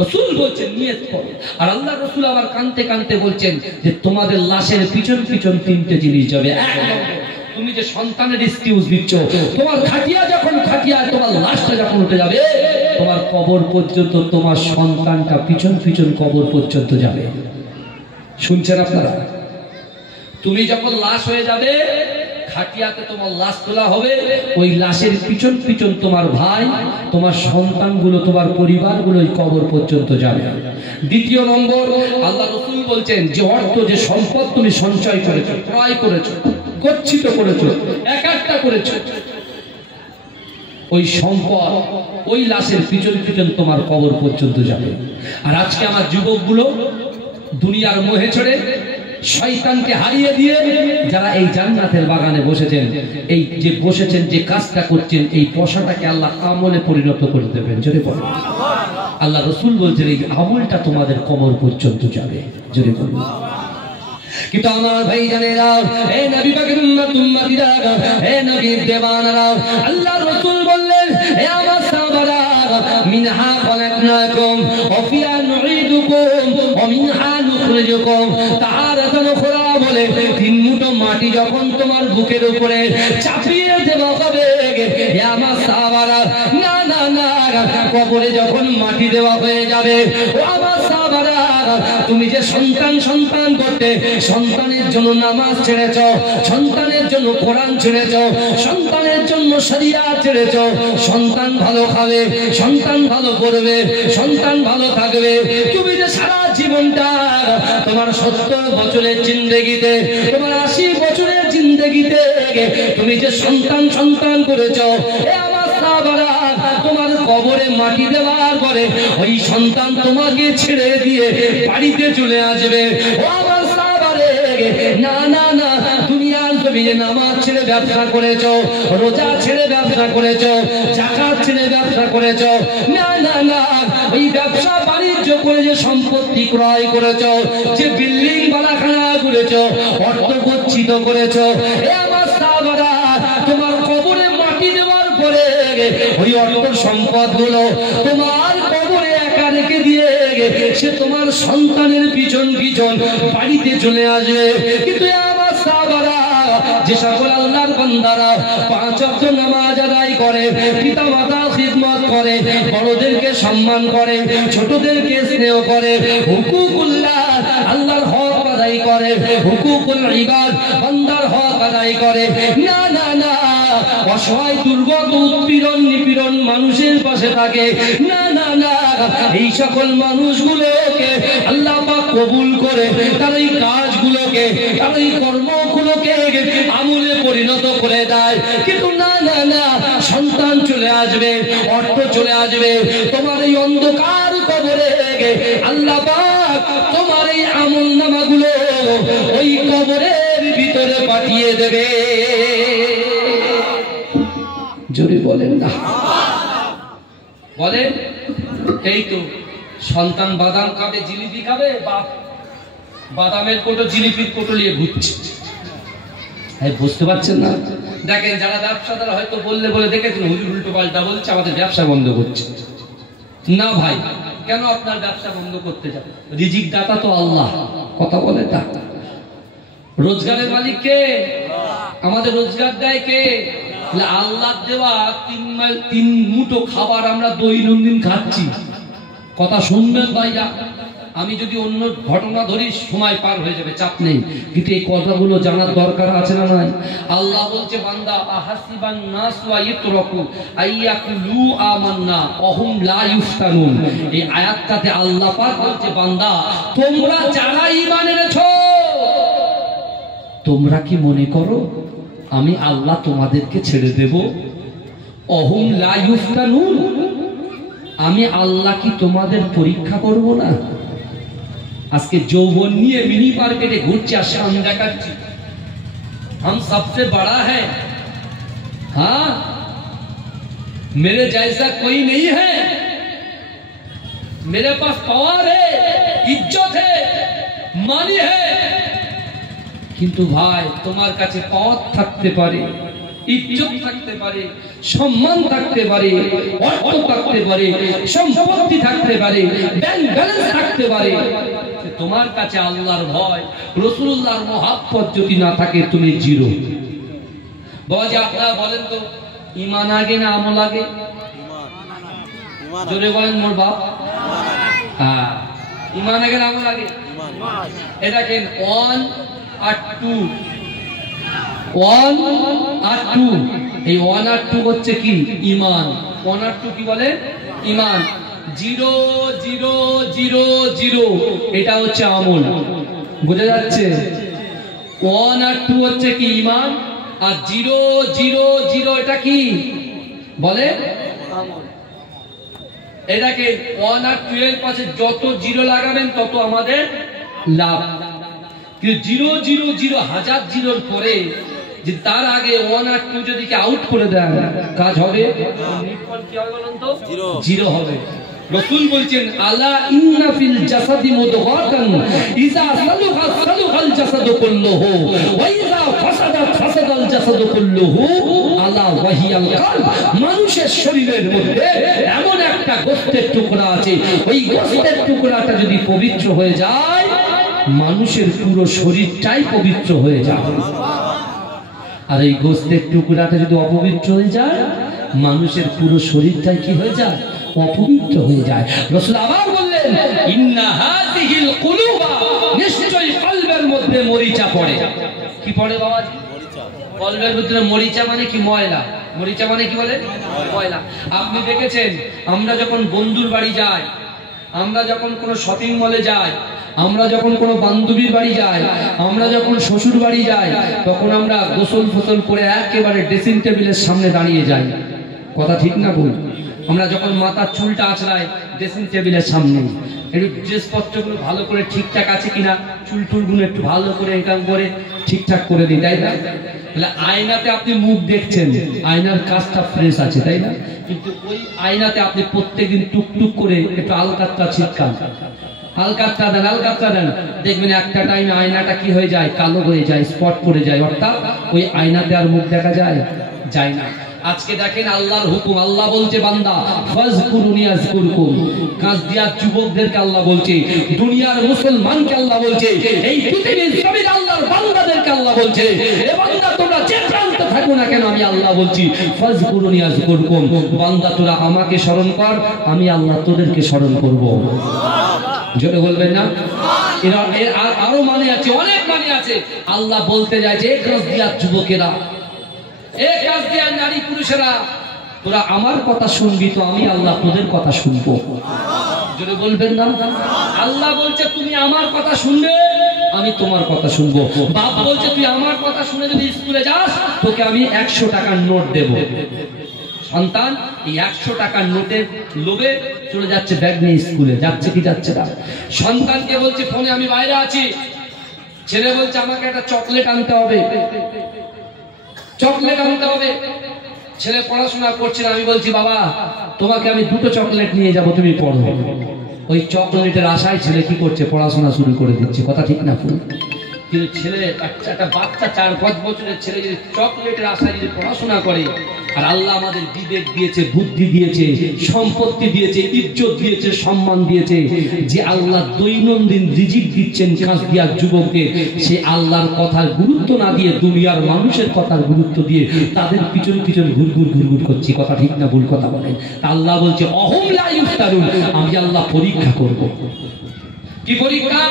রসুল বলছেন নিয়ত করো, আর আল্লাহ রসুল আবার কানতে কানতে বলছেন যে তোমাদের লাশের পিছন পিছন 3টে জিনিস যাবে। এক নম্বর, তুমি যে সন্তানের এক্সকিউজ দিচ্ছ, তোমার খাটিয়া যখন তোমার লাশটা যখন উঠে যাবে, তোমার কবর পর্যন্ত তোমার সন্তানটা পিছন পিছন কবর পর্যন্ত যাবে। শুনছেন আপনারা? তুমি যখন লাশ হয়ে যাবে, খাটিয়াতে তোমার লাশ তোলা হবে, ওই লাশের পিছন পিছন তোমার ভাই, তোমার সন্তানগুলো, তোমার পরিবারগুলো ওই কবর পর্যন্ত যাবে। দ্বিতীয় নম্বর, আল্লাহ রাসূল বলছেন যে অর্থ, যে সম্পদ তুমি সঞ্চয় করেছো, ক্রয় করেছো, গচ্ছিত করেছো, একাট্টা করেছো, ওই সম্পদ ওই লাশের পিছন পিছন তোমার কবর পর্যন্ত যাবে। আর আজকে আমার যুবকগুলো দুনিয়ার মোহে চড়ে শয়তানকে হারিয়ে দিয়ে যারা এই জান্নাতের বাগানে বসেছেন, এই যে বসেছেন, যে কাজটা করছেন, এই বসাটাকে আল্লাহ আমলে পরিণত করে দেবেন। জোরে বলুন। আল্লাহ রাসূল বলছেন এই আমলটা তোমাদের কবর পর্যন্ত যাবে। জোরে বলুন। কিন্তু আমার ভাই জানেরা, হে নবী পাকের উম্মতিরা, হে নবীর দেওয়ানরা, আল্লাহ রাসূল বললেন, হে আমার সাহাবারা, মিনহা খলাকনাকুম ওয়া ফিহা নুঈদুকুম ওয়া মিনহা নুখরিজুকুম তারাতান উখরা। বলে তিন মুঠো মাটি যখন তোমার বুকের উপরে চাপিয়ে দেওয়া হবে, হে আমার সাহাবারা, না না না, কবরে যখন মাটি দেওয়া হয়ে যাবে, ও আমার সাহাবারা, তুমি যে সন্তান সন্তান করতে, সন্তানের জন্য নামাজ ছেড়েছ, সন্তানের জন্য কোরআন ছেড়েছ, সন্তানের জন্য শরিয়াত ছেড়েছ, সন্তান ভালো খাবে, সন্তান ভালো পড়বে, সন্তান ভালো থাকবে, তুমি যে সারা জীবনটা তোমার 70 বছরের জিন্দেগিতে, তোমার 80 বছরের জিন্দেগিতে তুমি যে সন্তান সন্তান করেছ, এ আমার সাহাবারা, তোমার কবরে মাটি দেওয়ার পরে ওই সন্তান তোমাকে ছেড়ে দিয়ে বাড়িতে চলে আসবে। ও আমার সাহাবারে, না না না, দুনিয়ার জমিনে নামাজ ছেড়ে ব্যবসা করেছ, রোজা ছেড়ে ব্যবসা করেছ, যাকাত ছেড়ে ব্যবসা করেছ, না না না, ওই ব্যবসা বাণিজ্য করে যে সম্পত্তি ক্রয় করেছ, যে বিল্ডিং বালাখানা করেছ, অর্থ গচ্ছিত করেছ, এ আমার সাহাবারা, তোমার কবরে মাটি দেওয়ার পরে ওই অর্থ সম্পদ গুলো তোমার কবরে একা রেখে দিয়ে সে তোমার সন্তানের পিছন পিছন বাড়িতে চলে আসবে। কিন্তু আমার সাহাবারা, যে সকল আল্লাহর বান্দারা 5 ওয়াক্ত নামাজ আদায় করে, পিতা মাতার খিদমত করে, বড়দেরকে সম্মান করে, ছোটদেরকে স্নেহ করে, হুকুকুল্লাহ আল্লাহর হক আদায় করে, হুকুকুল ইবাদ বান্দার হক আদায় করে, না না না, অসহায় দুর্গত উৎপীড়ন নিপীড়ন মানুষের পাশে থাকে, না না না, এই সকল মানুষগুলোকে আল্লাহ পাক কবুল করে তার এই কাজগুলোকে, তার এই কর্মগুলোকে আমলে পরিণত করে দেয়। কিন্তু না না না, সন্তান চলে আসবে, অর্থ চলে আসবে, তোমার এই অন্ধকার কবরে আল্লাহ পাক তোমার এই আমলনামাগুলো ওই কবরের ভিতরে পাঠিয়ে দেবে। জোরে বলেন না, বলেন। এই তো সন্তান বাদাম খাবে, জিলিপি খাবে, বাপ বাদামের কোটো জিলিপির কোটো নিয়ে ঘুরছে। বুঝতে পারছেন না? দেখেন যারা ব্যবসাদার হয়তো বললে বলে দেখেছেন হুজুর উল্টো পাল্টা বলছে, আমাদের ব্যবসা বন্ধ করছে। না ভাই, কেন আপনার ব্যবসা বন্ধ করতে যাবে? রিজিক দাতা তো আল্লাহ, কথা বলে তা। রোজগারের মালিক কে? আমাদের রোজগার দেয় কে? আল্লাহ দেওয়া 3 মুঠো খাবার আমরা দৈনন্দিন খাচ্ছি। কথা শুনবেন ভাইয়া, আমি যদি অন্য ঘটনা ধরি সময় পার হয়ে যাবে, চাপ নেই, কিন্তু এই কথাগুলো জানার দরকার আছে না নাই? আল্লাহ বলছে, বান্দা আহাসিবান নাস ওয়া ইতরাকু আইয়াকুলু আমান্না ওয়াহুম লা ইফতানুন। এই আয়াতটাতে আল্লাহ পাক বলছে, বান্দা তোমরা যারা ঈমান এনেছো, তোমরা কি মনে করো আমি আল্লাহ তোমাদেরকে ছেড়ে দেব? ওয়াহুম লা ইফতানুন, আমি আল্লাহ কি তোমাদের পরীক্ষা করব না? আজকে যৌবন নিয়ে মিনি মার্কেটে ঘুরছি আর শান দেখাচ্ছি, हम सबसे बड़ा है, हाँ मेरे जैसा कोई नहीं है, मेरे पास पावर है, इज्जत है, मानी है। কিন্তু ভাই তোমার কাছে পাওয়ার থাকতে পারে, ইজ্জত থাকতে পারে, সম্মান থাকতে পারে, অর্থ থাকতে পারে, সম্পত্তি থাকতে পারে, ব্যাংক ব্যালেন্স থাকতে পারে, তোমার কাছে আল্লাহর ভয় রাসূলুল্লাহর মহব্বত যদি না থাকে, তুমি জিরো। বাবাজি আপনারা বলেন তো, ঈমান আগে না আমল আগে? জোরে বলেন মোর বাপ। হ্যাঁ, ঈমান আগে না আমল আগে? এটা কেন 1 আর 2, 1 আর 2, এই 1 আর 2 হচ্ছে কি? ঈমান। 1 আর 2 কি বলে? ঈমান। 0 0 0 0 এটা হচ্ছে আমল। বুঝা যাচ্ছে? 1 আর 2 হচ্ছে কি? ঈমান। আর 0 0 0 এটা কি বলে? আমল। এটাকে 1 আর 2 এর পাশে যত 0 লাগাবেন তত আমাদের লাভ। কিন্তু 000 হাজার জিরোর পরে যে তার আগে 1 আর 2 যদি আউট করে দেন কাজ হবে, নির্ফল কি হবে বলুন তো? জিরো হবে। রাসূল বলছেন আলা ইন্না ফিল জাসাদি মুদগাতান ইযা সালুহা সালুহাল জাসাদু কুল্লুহু ওয়া ইযা ফাসাদাত ফাসাদাল জাসাদু কুল্লুহু আলা ওয়াহিয়াল কলব। মানুষের শরীরের মধ্যে এমন একটা গোশতের টুকরা আছে, ওই গোশতের টুকরাটা যদি পবিত্র হয়ে যায় মানুষের পুরো শরীরটাই পবিত্র হয়ে যায়। আর এই গোশতের টুকরাটা যদি অপবিত্র হয়ে যায় মানুষের পুরো শরীরটাই কি হয়ে যায়? অপবিত্র হয়ে যায়। রাসূল আবার বললেন ইন্না হাযিহিল কুলুবা, নিশ্চয়ই কলবের মধ্যে মরিচা পড়ে। কি পড়ে বাবাজি? কলবের ভিতরে মরিচা মানে কি? ময়লা। মরিচা মানে কি বলে? ময়লা। আপনি দেখেছেন আমরা যখন বন্ধুর বাড়ি যাই, আমরা যখন কোনো শপিং মলে যাই, আমরা যখন কোনো বান্ধবীর বাড়ি যাই, আমরা যখন শ্বশুর বাড়ি যাই, তখন আমরা গোসল ফসল করে একেবারে ড্রেসিং টেবিলের সামনে দাঁড়িয়ে যাই। কথা ঠিক না ভুল? আমরা যখন মাথার চুলটা আঁচড়াই ড্রেসিং টেবিলের সামনে, একটু ড্রেসপত্রগুলো ভালো করে ঠিকঠাক আছে কিনা, চুল টুলগুলো একটু ভালো করে একাম করে ঠিকঠাক করে দিই, তাই না? তাহলে আয়নাতে আপনি মুখ দেখছেন, আয়নার কাজটা ফ্রেশ আছে, তাই না? কিন্তু ওই আয়নাতে আপনি প্রত্যেকদিন টুকটুক করে একটু আলকাতরা ছিটকান, আলকাতরা দেন, আলকাতরা দেন, দেখবেন একটা টাইমে আয়নাটা কি হয়ে যায়? কালো হয়ে যায়, স্পট পড়ে যায়, অর্থাৎ ওই আয়নাতে আর মুখ দেখা যায় যায় না। আজকে দেখেন আল্লাহর হুকুম, আল্লাহ বলছে বান্দা ফাজকুরুনি আযকুরকুম। কাজদিয়ার যুবকদেরকে আল্লাহ বলছে, দুনিয়ার মুসলমানকে আল্লাহ বলছে, এই পৃথিবীর জমিনে আল্লাহর বান্দাদেরকে আল্লাহ বলছে, এ বান্দা তোমরা যে প্রান্তে থাকো না কেন আমি আল্লাহ বলছি ফাজকুরুনি আযকুরকুম। বান্দা তোরা আমাকে স্মরণ কর, আমি আল্লাহ তোদেরকে স্মরণ করব। জোরে বলবেন না? এর আরো মানে আছে, অনেক মানে আছে। আল্লাহ বলতে যায় যে কাজদিয়ার যুবকেরা, এই কাজ দিয়ে নারী পুরুষেরা, তোরা আমার কথা শুনবি তো আমি আল্লাহ তোদের কথা শুনবো। যদি বলবেন না, আল্লাহ বলছে তুমি আমার কথা শুনবে, আমি তোমার কথা শুনবো। বাপ বলছে তুই আমার কথা শুনে যদি স্কুলে যাস তোকে আমি 100 টাকার নোট দেব। সন্তান এই 100 টাকার নোটের লোভে চলে যাচ্ছে ব্যাগ নিয়ে স্কুলে, যাচ্ছে কি যাচ্ছে না? সন্তানকে বলছে ফোনে আমি বাইরে আছি, ছেলে বলছে আমাকে একটা চকলেট আনতে হবে, চকলেট আনতে হবে। ছেলে পড়াশোনা করছে না, আমি বলছি বাবা তোমাকে আমি 2টো চকলেট নিয়ে যাব, তুমি পড়ো। ওই চকলেটের আশায় ছেলে কি করছে? পড়াশোনা শুরু করে দিচ্ছে। কথা ঠিক না ভুল? কিন্তু ছেলে, একটা বাচ্চা 4-5 বছরের ছেলে যদি চকলেটের আশায় যদি পড়াশোনা করে, আর আল্লাহ আমাদের বিবেক দিয়েছে, বুদ্ধি দিয়েছে, সম্পত্তি দিয়েছে, ইজ্জত দিয়েছে, সম্মান দিয়েছে, যে আল্লাহ দৈনন্দিন রিজিক দিচ্ছেন কাজদিয়ার যুবককে, সে আল্লাহর কথার গুরুত্ব না দিয়ে দুনিয়ার মানুষের কথার গুরুত্ব দিয়ে তাদের পিছন পিছন ঘুরঘুর ঘুরঘুর করছি। কথা ঠিক না ভুল? কথা বলেন। আল্লাহ বলছে অহুম লা ইফতারুন, আমি আল্লাহ পরীক্ষা করব। কি পরীক্ষা?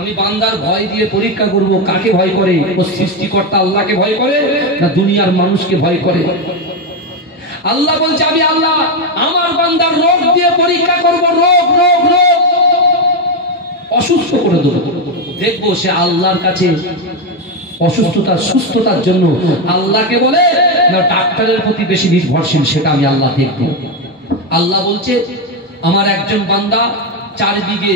আমি বান্দার ভয় দিয়ে পরীক্ষা করব। কাকে ভয় করে? ও সৃষ্টিকর্তা আল্লাহকে ভয় করে না দুনিয়ার মানুষকে ভয় করে? আল্লাহ বলছে আমি আল্লাহ আমার বান্দার রোগ দিয়ে পরীক্ষা করব। রোগ রোগ রোগ অসুস্থ করে দেব, দেখবো সে আল্লাহর কাছে অসুস্থতার সুস্থতার জন্য আল্লাহকে বলে না ডাক্তারের প্রতি বেশি নির্ভরশীল, সেটা আমি আল্লাহ দেখব। আল্লাহ বলছে আমার একজন বান্দা 4 বিঘে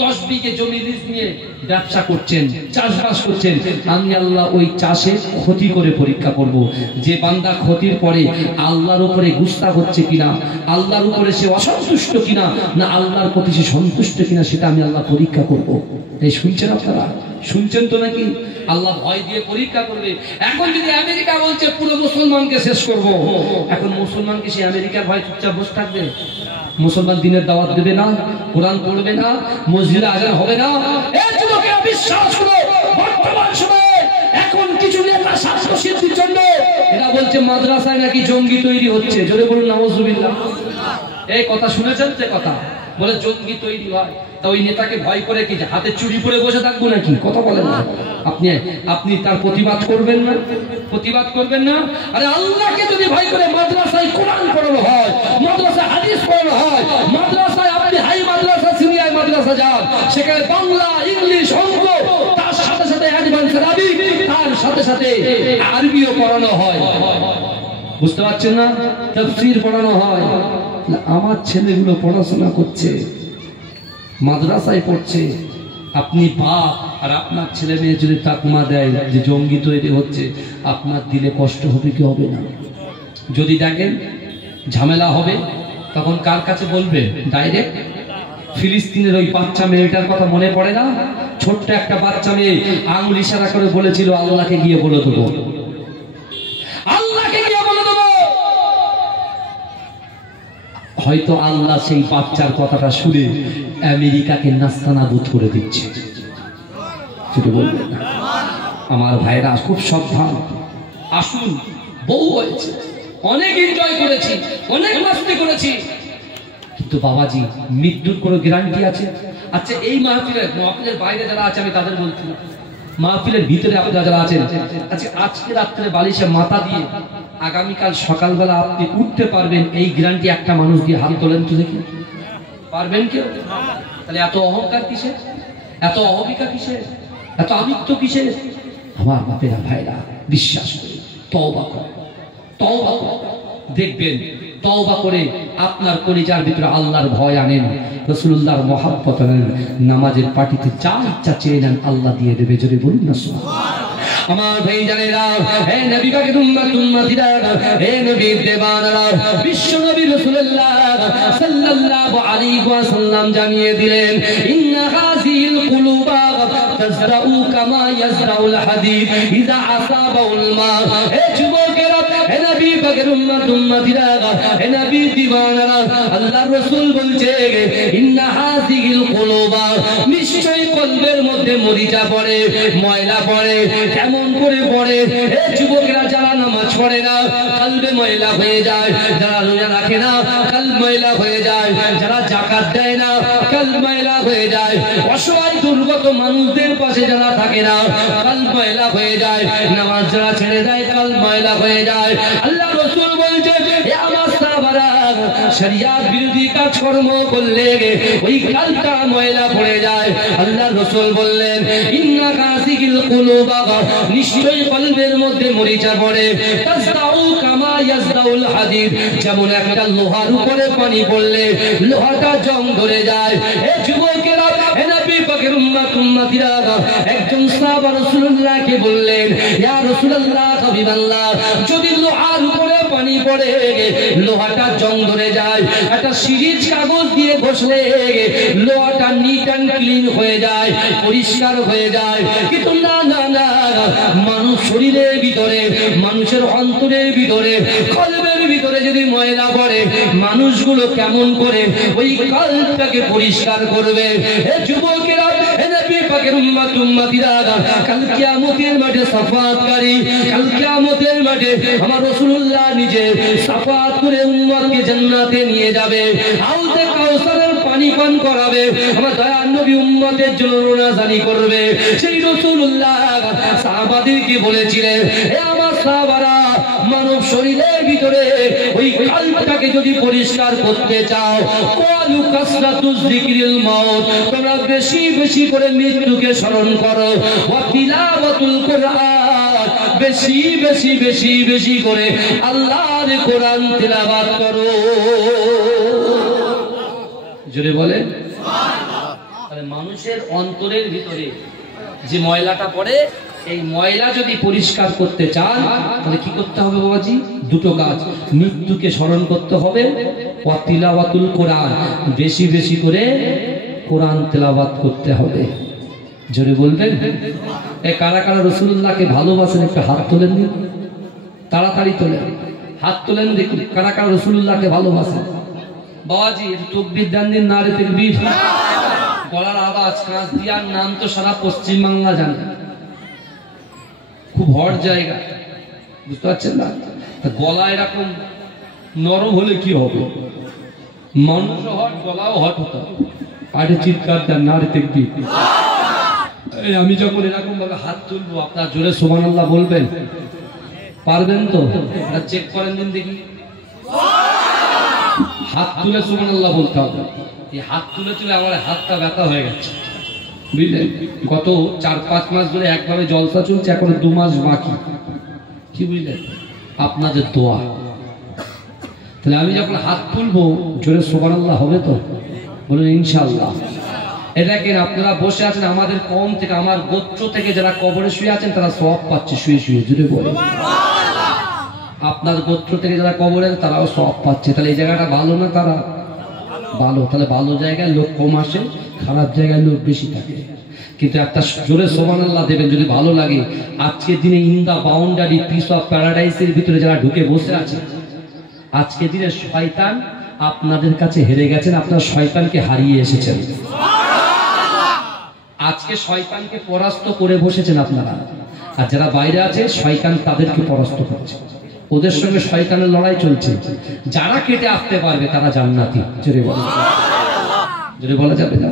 10 বিঘে জমি লিজ নিয়ে ব্যবসা করছেন, চাষবাস করছেন, আমি আল্লাহ ওই চাষে ক্ষতি করে পরীক্ষা করব। যে বান্দা ক্ষতির পরে আল্লাহর উপরে গুস্তা হচ্ছে কিনা, আল্লাহর উপরে সে অসন্তুষ্ট কিনা, না আল্লাহর প্রতি সে সন্তুষ্ট কিনা, সেটা আমি আল্লাহ পরীক্ষা করব। এই শুনছেন আপনারা? শুনছেন তো নাকি? আল্লাহ ভয় দিয়ে পরীক্ষা করবে। এখন যদি আমেরিকা বলছে পুরো মুসলমানকে শেষ করব, এখন মুসলমানকে সে আমেরিকার ভয় চুপচাপ বসে থাকবে? মুসলমান দিনের দাওয়াত দেবে না, কোরআন পড়বে না, মসজিদে আজান হবে না? এই যুবকেরা বিশ্বাস করো, বর্তমান সময়ে এখন কিছু নেতা স্বাস্থ্য সিদ্ধির জন্য এরা বলছে মাদ্রাসায় নাকি জঙ্গি তৈরি হচ্ছে। জোরে বলুন নাউজুবিল্লাহ। এই কথা শুনেছেন? তে কথা বলে জঙ্গি তৈরি হয়, তা ওই নেতাকে ভয় করে কি হাতে চুরি পরে বসে থাকবো নাকি? কথা বলেন না। আপনি তার প্রতিবাদ করবেন না? প্রতিবাদ করবেন না? আরে আল্লাহকে যদি ভয় করে মাদ্রাসায় কোরআন পড়ানো হয়, মাদ্রাসায় হাদিস পড়ানো হয়, মাদ্রাসায় আপনি হাই মাদ্রাসা সিনিয়র মাদ্রাসা যান, সেখানে বাংলা, ইংলিশ, অঙ্ক, তার সাথে সাথে অ্যাডভান্স আরবি, তার সাথে সাথে আরবিও পড়ানো হয়। বুঝতে পারছেন না? তাফসীর পড়ানো হয়। আমার ছেলেগুলো পড়াশোনা করছে, মাদ্রাসায় পড়ছে, আপনি বাপ আর আপনার ছেলে মেয়ে যদি তাকমা দেয় যে জঙ্গি তৈরি হচ্ছে, আপনার দিলে কষ্ট হবে কি হবে না? যদি দেখেন ঝামেলা হবে তখন কার কাছে বলবে? ডাইরেক্ট ফিলিস্তিনের ওই বাচ্চা মেয়েটার কথা মনে পড়ে না? ছোট্ট একটা বাচ্চা মেয়ে আঙুল ইশারা করে বলেছিল আল্লাহকে গিয়ে বলে দেবো, আল্লাহকে গিয়ে বলে দেবো। হয়তো আল্লাহ সেই বাচ্চার কথাটা শুনে আমেরিকাকে নাস্তানাবুদ করে দিচ্ছে। সেটা বলবেন না। আমার ভাইরা খুব সাবধান। আসুন, বউ হয়েছে, অনেক এনজয় করেছি, অনেক মাস্তি করেছি, কিন্তু বাবাজি মৃত্যুর কোনো গ্যারান্টি আছে? আচ্ছা এই মাহফিলের বাইরে যারা আছে আমি তাদের বলছি না, মাহফিলের ভিতরে আপনারা যারা আছেন, আচ্ছা আজকে রাত্রে বালিশে মাথা দিয়ে আগামীকাল সকালবেলা আপনি উঠতে পারবেন এই গ্যারান্টি একটা মানুষ দিয়ে হাত তোলেন তো দেখি, পারবেন কেউ? তাহলে এত অহংকার কিসের, এত অহমিকা কিসের, এত আমিত্ব কিসের? আমার বাপেরা ভাইরা বিশ্বাস করে তওবা করে, তওবা করে দেখবেন, তওবা করে আপনার কলিজার ভিতরে আল্লাহর ভয় আনেন, রাসূলুল্লাহর মহব্বত আনেন, নামাজের পাটিতে যা ইচ্ছা চেয়ে নেন আল্লাহ দিয়ে দেবে। যদি বলুন না সুবহানাল্লাহ। আমার ভাই জানেরা, হে নবী পাকের উম্মতিরা, হে নবীর দেবানরা, বিশ্ব নবী রাসূলুল্লাহ সাল্লাল্লাহু আলাইহি ওয়াসাল্লাম জানিয়ে দিলেন, ইন্না হাযিল কুলুবা তাজরাউ কামা ইয়াজরাউল হাদীদ ইযা আসাবাউল মা। হে যুবকেরা, হে নবী পাকের উম্মতিরা, হে নবী দিওয়ানারা, আল্লাহর রাসূল বলছে ইন্না হাযিল কুলুবা, নিশ্চয়ই কলবের মধ্যে মরিচা পড়ে, ময়লা পড়ে। কেমন করে পড়ে? হে যুবকেরা, যারা নামাজ পড়ে না কলবে ময়লা হয়ে যায়, যারা রোজা রাখে না কলব ময়লা হয়ে যায়, যারা যাকাত দেয় না কলব ময়লা হয়ে যায়, অসহায় দুর্গত মানুষদের পাশে যারা থাকে না কলব ময়লা হয়ে যায়, নামাজ যারা ছেড়ে দেয় কলব ময়লা হয়ে যায়। আল্লাহ রাসূল বলছে, হে আমার সাহাবারা, শরিয়ত বিরোধী কাজকর্ম করলে ওই কলবটা ময়লা পড়ে যায়। আল্লাহ রাসূল বললেন, ইন্না কাসিকিল কুলুবা, নিশ্চয়ই কলবের মধ্যে মরিচা পড়ে, তাজদাউ কামা ইয়াজদাউল হাদীদ, যেমন একটা লোহার উপরে পানি পড়লে লোহাটা জং ধরে যায়। হে যুবকেরা, হে নবী পাকের উম্মতিরা, একজন সাহাবা রাসূলুল্লাহকে বললেন, ইয়া রাসূলুল্লাহ, হাবিবাল্লাহ, যদি লোহার উপরে পানি পড়ে লোহাটা জং ধরে যায়, একটা সিরিজ কাগজ দিয়ে ঘষলে লোহাটা নিট অ্যান্ড ক্লিন হয়ে যায়, পরিষ্কার হয়ে যায়, কিন্তু না না না, মানুষ শরীরের ভিতরে, মানুষের অন্তরের ভিতরে, কলবের ভিতরে যদি ময়লা পড়ে, মানুষগুলো কেমন করে ওই কলবটাকে পরিষ্কার করবে? হে যুবকেরা, হে নবী পাকের উম্মতিরা, কাল কিয়ামতের মাঠে সাফাতকারী, কাল কিয়ামতের মাঠে আমার রাসূলুল্লাহ নিজে সাফাত করে উম্মতকে জান্নাতে নিয়ে যাবে, হাউজে কাউসারের পানি পান করাবে, আমার দয়ার নবী উম্মতের জন্য রোনাজানি করবে। সেই রাসূলুল্লাহ সাহাবাদেরকে বলেছিলেন, হে আমার সাহাবারা, মানব শরীরের ভিতরে ওই কলবটাকে যদি পরিষ্কার করতে চাও, ক্বালু কাসরাতুজ যিকরিল মাউত, তোমরা বেশি বেশি করে মৃত্যুকে স্মরণ করো, ওয়া তিলাওয়াতুল কুরআন, বেশি বেশি বেশি বেশি করে আল্লাহর কোরআন তিলাওয়াত করো। জোরে বলেন সুবহানাল্লাহ। তাহলে মানুষের অন্তরের ভিতরে যে ময়লাটা পড়ে, এই ময়লা যদি পরিষ্কার করতে চান তাহলে কি করতে হবে বাবাজি? দুটো কাজ, মৃত্যুকে স্মরণ করতে হবে, ওয়া তিলাওয়াতুল কোরআন, বেশি বেশি করে কোরআন তেলাওয়াত করতে হবে। জোরে বলবেন। এই কারা কারা রাসূলুল্লাহকে ভালোবাসেন একটু হাত তোলেন দিন, তাড়াতাড়ি তোলেন, হাত তোলেন দেখুন কারা কারা রাসূলুল্লাহকে ভালোবাসেন। বাবাজি তাকবীর দেন দিন, নারে তাকবীর। গলার আওয়াজ কাঁচ দিয়ার নাম তো সারা পশ্চিমবাংলা জানে, খুব হট জায়গা, বুঝতে পারছেন না? গলা এরকম নরম হলে কি হবে? মানুষ হট, গলাও হট হতো। আরে চিৎকার দেন, নারে তাকবীর। আমি যখন এরকম ভাবে হাত তুলবো আপনার জোরে সুবহানাল্লাহ বলবেন, পারবেন তো? চেক করেন দিন দেখি, হাত তুলে সুবহানাল্লাহ বলতে হবে। এই হাত তুলে তুলে আমার হাতটা ব্যথা হয়ে গেছে, বুঝলেন? গত 4-5 মাস ধরে একভাবে জলসা চলছে, এখন 2 মাস বাকি, কি বুঝলেন? আপনাদের দোয়া। তাহলে আমি যখন হাত তুলবো জোরে সুবহানাল্লাহ হবে তো? বলুন ইনশাআল্লাহ। এটাকে আপনারা বসে আছেন আমাদের কম থেকে, আমার গোত্র থেকে যারা কবরে শুয়ে আছেন তারা সওয়াব পাচ্ছে শুয়ে শুয়ে, জুড়ে বলে। আপনার গোত্র থেকে যারা কবরে তারাও সওয়াব পাচ্ছে। তাহলে এই জায়গাটা ভালো না? তারা ভালো। তাহলে ভালো জায়গায় লোক কম আসে, খারাপ জায়গায় লোক বেশি থাকে। কিন্তু একটা জোরে সুবহানাল্লাহ দেবেন যদি ভালো লাগে। আজকের দিনে in the boundary piece of প্যারাডাইসের ভিতরে যারা ঢুকে বসে আছে, আজকের দিনে শয়তান আপনাদের কাছে হেরে গেছেন, আপনারা শয়তানকে হারিয়ে এসেছেন। আজকে শয়তানকে পরাস্ত করে বসেছেন আপনারা, আর যারা বাইরে আছে শয়তান তাদেরকে পরাস্ত করছে। ওদের সঙ্গে শয়তানের লড়াই চলছে। যারা কেটে আসতে পারবে তারা জান্নাতি, জোরে বলা যাবে না?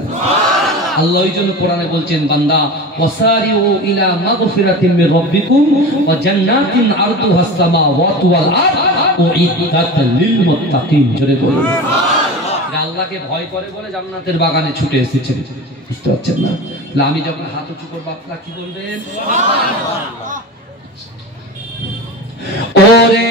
আল্লাহ ওই জন্য কোরআনে বলছেন, বান্দা ওয়াসারিউ ইলা মাগফিরাতিম মির রাব্বিকুম ওয়া জান্নাতিন আরদুহাস সামাওয়াতু ওয়াল আরদ উইদ্দাত লিল মুত্তাকিন। জোরে বলুন সুবহানাল্লাহ। আল্লাহকে ভয় করে বলে জান্নাতের বাগানে ছুটে এসেছেন, বুঝতে পারছেন না? তাহলে আমি যখন হাত উঁচু করব আপনারা কি বলবেন? সুবহানাল্লাহ। ওরে